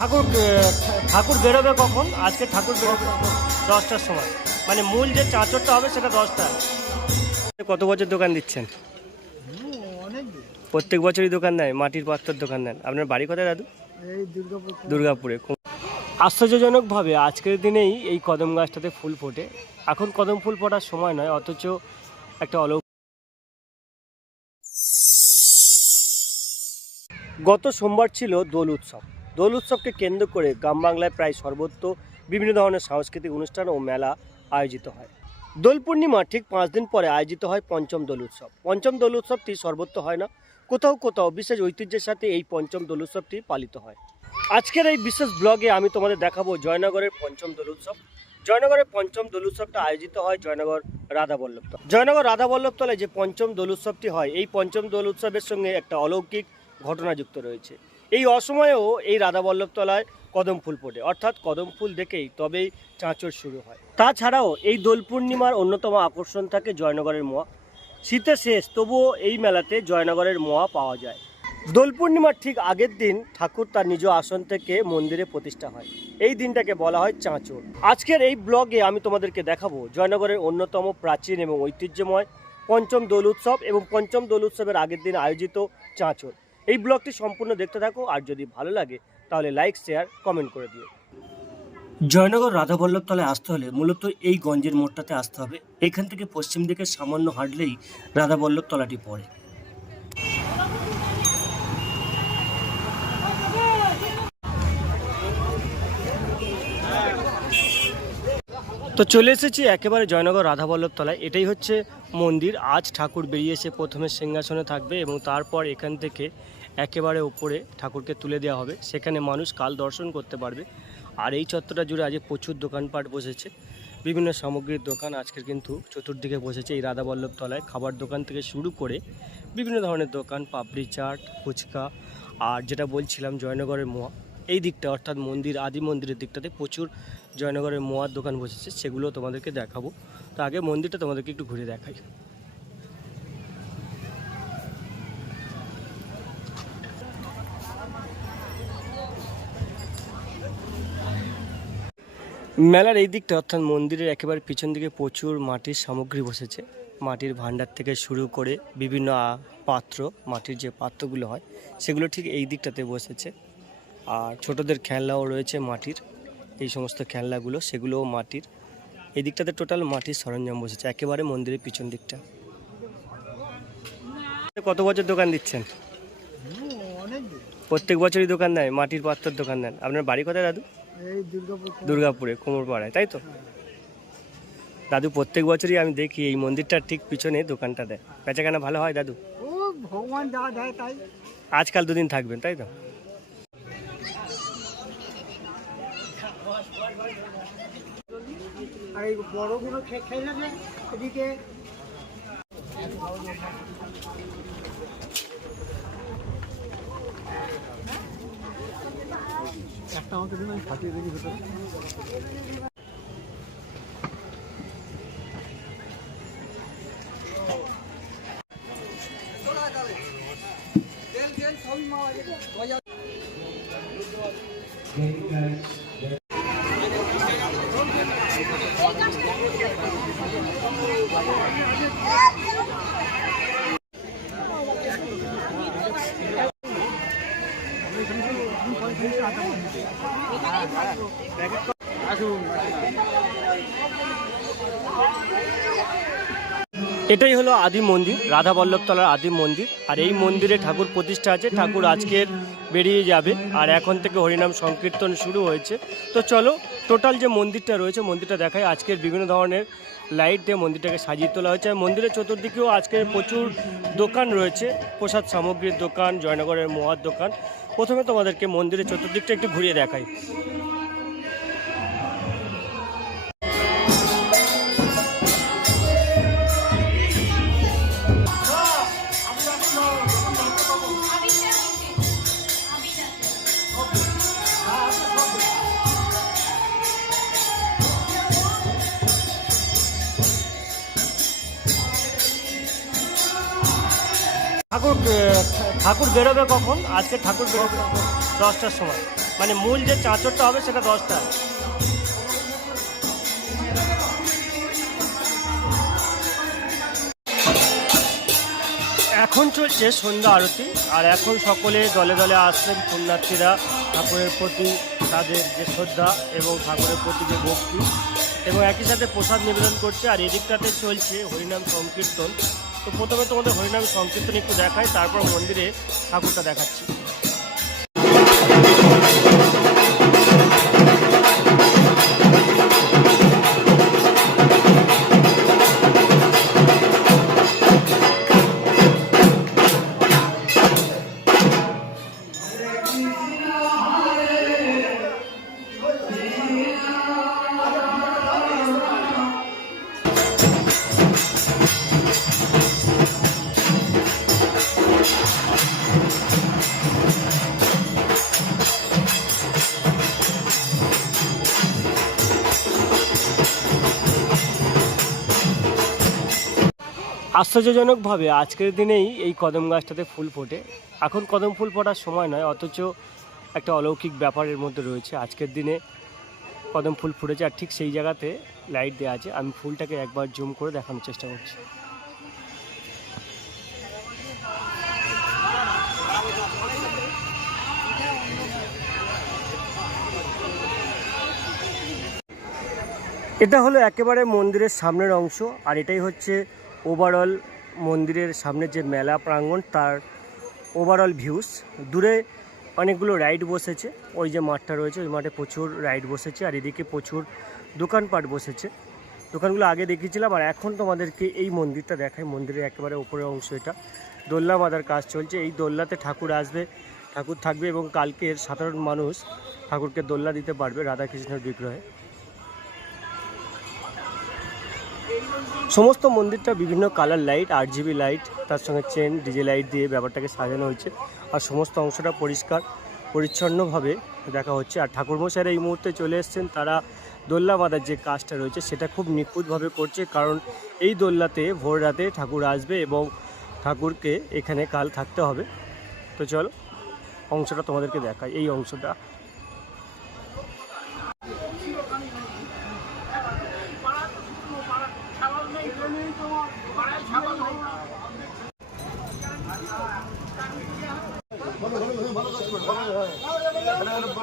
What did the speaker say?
ঠাকুর ঠাকুর বেরোবে কখন? আজকে ঠাকুর বেরোবে দশটার সময়। মানে মূল যে চাঁচরটা হবে সেটা দশটা। কত বছর দোকান দিচ্ছেন? প্রত্যেক বছরই দোকান দেয় মাটির পাত্রের দোকান দেন। আপনার বাড়ি কোথায় দাদু? দুর্গাপুরে। আশ্চর্যজনকভাবে আজকের দিনেই এই কদম গাছটাতে ফুল ফোটে। এখন কদম ফুল ফোটার সময় নয় অথচ একটা অলৌক গত সোমবার ছিল দোল উৎসব। দোল উৎসবকে কেন্দ্র করে গ্রাম বাংলায় প্রায় সর্বত্র বিভিন্ন ধরনের সাংস্কৃতিক অনুষ্ঠান ও মেলা আয়োজিত হয়। দোল পূর্ণিমা ঠিক পাঁচ দিন পরে আয়োজিত হয় পঞ্চম দোল উৎসব। পঞ্চম দোল উৎসবটি সর্বত্র হয় না, কোথাও কোথাও বিশেষ ঐতিহ্যের সাথে এই পঞ্চম দোল উৎসবটি পালিত হয়। আজকের এই বিশেষ ব্লগে আমি তোমাদের দেখাবো জয়নগরের পঞ্চম দোল উৎসব। জয়নগরের পঞ্চম দোল উৎসবটা আয়োজিত হয় জয়নগর রাধা বল্লভ জয়নগর রাধা বল্লভ তলায় যে পঞ্চম দোল উৎসবটি হয়, এই পঞ্চম দোল উৎসবের সঙ্গে একটা অলৌকিক ঘটনা যুক্ত রয়েছে। এই অসময়েও এই রাধা বল্লভ কদম ফুল ফোটে। অর্থাৎ কদম ফুল দেখেই তবেই চাঁচর শুরু হয়। তাছাড়াও এই দোল পূর্ণিমার অন্যতম আকর্ষণ থাকে জয়নগরের মোয়া। শীতের শেষ, তবুও এই মেলাতে জয়নগরের মোয়া পাওয়া যায়। দোল পূর্ণিমার ঠিক আগের দিন ঠাকুর তার নিজ আসন থেকে মন্দিরে প্রতিষ্ঠা হয়। এই দিনটাকে বলা হয় চাঁচর আজকের এই ব্লগে আমি তোমাদেরকে দেখাবো জয়নগরের অন্যতম প্রাচীন এবং ঐতিহ্যময় পঞ্চম দোল উৎসব এবং পঞ্চম দোল উৎসবের আগের দিন আয়োজিত চাঁচর এই ব্লগটি সম্পূর্ণ দেখতে থাকো আর যদি ভালো লাগে তাহলে লাইক শেয়ার কমেন্ট করে দিও। জয়নগর রাধাবল্লভ তলায় আসতে হলে মূলত এই গঞ্জের মোড়টাতে আসতে হবে। এখান থেকে পশ্চিম দিকে সামান্য হাঁটলেই রাধাবল্লভ তলাটি পড়ে। তো চলে এসেছি একেবারে জয়নগর রাধাবল্লভ তলায়। এটাই হচ্ছে মন্দির। আজ ঠাকুর বেরিয়ে এসে প্রথমে সিংহাসনে থাকবে এবং তারপর এখান থেকে একেবারে ওপরে ঠাকুরকে তুলে দেওয়া হবে। সেখানে মানুষ কাল দর্শন করতে পারবে। আর এই চত্বরটা জুড়ে আজ প্রচুর দোকানপাট বসেছে। বিভিন্ন সামগ্রীর দোকান আজকের কিন্তু চতুর্দিকে বসেছে এই রাধাবল্লভ তলায়। খাবার দোকান থেকে শুরু করে বিভিন্ন ধরনের দোকান, পাপড়ি চাট, ফুচকা আর যেটা বলছিলাম জয়নগরের মোয়া। এই দিকটা অর্থাৎ মন্দির, আদি মন্দিরের দিকটাতে প্রচুর জয়নগরের মোয়ার দোকান বসেছে। সেগুলো তোমাদেরকে দেখাবো। তো আগে মন্দিরটা তোমাদেরকে একটু ঘুরে দেখাই। মেলার এই দিকটা অর্থাৎ মন্দিরের একেবারে পিছন দিকে প্রচুর মাটির সামগ্রী বসেছে। মাটির ভাণ্ডার থেকে শুরু করে বিভিন্ন পাত্র মাটির যে পাত্রগুলো হয় সেগুলো ঠিক এই দিকটাতে বসেছে। আর ছোটদের খেলনাও রয়েছে মাটির। এই সমস্ত খেলনাগুলো সেগুলোও মাটির। এই দিকটাতে টোটাল মাটির সরঞ্জাম বসেছে একেবারে মন্দিরের পিছন দিকটা। কত বছর দোকান দিচ্ছেন? প্রত্যেক বছরই দোকান দেয় মাটির পাত্রের দোকান দেন। আপনার বাড়ি কোথায় দাদু? দুর্গাপুর কোমরপাড়ায় তাই তো? দাদু প্রত্যেক বছরই আমি দেখি এই মন্দিরটার ঠিক পিছনে দোকানটা দেয়। বেচাকেনা ভালো হয় দাদু? ভগবান যা দেয় তাই। আজকাল দুদিন থাকবেন তাই তো? আর এই বড়গুলো খেয়ে খেলে যে এদিকে। একটা আমাকে দিন আমি ফাটিয়ে দেখি ভেতরে। এটাই হলো আদি মন্দির, রাধা বল্লভতলার আদি মন্দির। আর এই মন্দিরে ঠাকুর প্রতিষ্ঠা আছে, ঠাকুর আজকের বেরিয়ে যাবে। আর এখন থেকে হরিনাম সংকীর্তন শুরু হয়েছে। তো চলো টোটাল যে মন্দিরটা রয়েছে, মন্দিরটা দেখায় আজকের বিভিন্ন ধরনের লাইট দিয়ে মন্দিরটাকে সাজিয়ে তোলা হয়েছে। আর মন্দিরের চতুর্দিকেও আজকের প্রচুর দোকান রয়েছে। প্রসাদ সামগ্রীর দোকান, জয়নগরের মোয়ার দোকান। প্রথমে তোমাদেরকে মন্দিরের চতুর্দিকটা একটু ঘুরিয়ে দেখাই। ঠাকুর ঠাকুর বেরোবে কখন? আজকে ঠাকুর বেরোবে দশটার সময়। মানে মূল যে চাঁচরটা হবে সেটা দশটা। এখন চলছে সন্ধ্যা আরতি, আর এখন সকলে দলে দলে আসছেন পুণ্যার্থীরা, ঠাকুরের প্রতি তাদের যে শ্রদ্ধা এবং ঠাকুরের প্রতি যে ভক্তি। এবং একই সাথে প্রসাদ নিবেদন করছে, আর এদিকটাতে চলছে হরিনাম সংকীর্তন। তো প্রথমে তোমাদের হরিনাম সংকীর্তন একটু দেখায় তারপর মন্দিরে ঠাকুরটা দেখাচ্ছি। আশ্চর্যজনকভাবে আজকের দিনেই এই কদম গাছটাতে ফুল ফোটে। এখন কদম ফুল ফোটার সময় নয়, অথচ একটা অলৌকিক ব্যাপারের মধ্যে রয়েছে। আজকের দিনে কদম ফুল ফুটেছে আর ঠিক সেই জায়গাতে লাইট দেওয়া আছে। আমি ফুলটাকে একবার জুম করে দেখানোর চেষ্টা করছি। এটা হলো একেবারে মন্দিরের সামনের অংশ, আর এটাই হচ্ছে ওভারঅল মন্দিরের সামনে যে মেলা প্রাঙ্গণ, তার ওভারঅল ভিউস দূরে অনেকগুলো রাইড বসেছে, ওই যে মাঠটা রয়েছে, ওই মাঠে প্রচুর রাইড বসেছে, আর এদিকে প্রচুর দোকানপাট বসেছে। দোকানগুলো আগে দেখিয়েছিলাম, আর এখন তোমাদেরকে এই মন্দিরটা দেখাই। মন্দিরের একেবারে ওপরের অংশ এটা। দোল্লা মাদার কাজ চলছে। এই দোল্লাতে ঠাকুর আসবে, ঠাকুর থাকবে এবং কালকের সাধারণ মানুষ ঠাকুরকে দোল্লা দিতে পারবে রাধাকৃষ্ণের বিগ্রহে। সমস্ত মন্দিরটা বিভিন্ন কালার লাইট আট জিবি লাইট তার সঙ্গে চেন ডিজে লাইট দিয়ে ব্যাপারটাকে সাজানো হয়েছে। আর সমস্ত অংশটা পরিষ্কার, পরিচ্ছন্নভাবে দেখা হচ্ছে। আর ঠাকুরমশাইরা এই মুহূর্তে চলে এসছেন, তারা দোল্লা বাঁধার যে কাজটা রয়েছে, সেটা খুব নিখুঁতভাবে করছে। কারণ এই দোল্লাতে ভোর রাতে ঠাকুর আসবে এবং ঠাকুরকে এখানে কাল থাকতে হবে। তো চলো, অংশটা তোমাদেরকে দেখায় এই অংশটা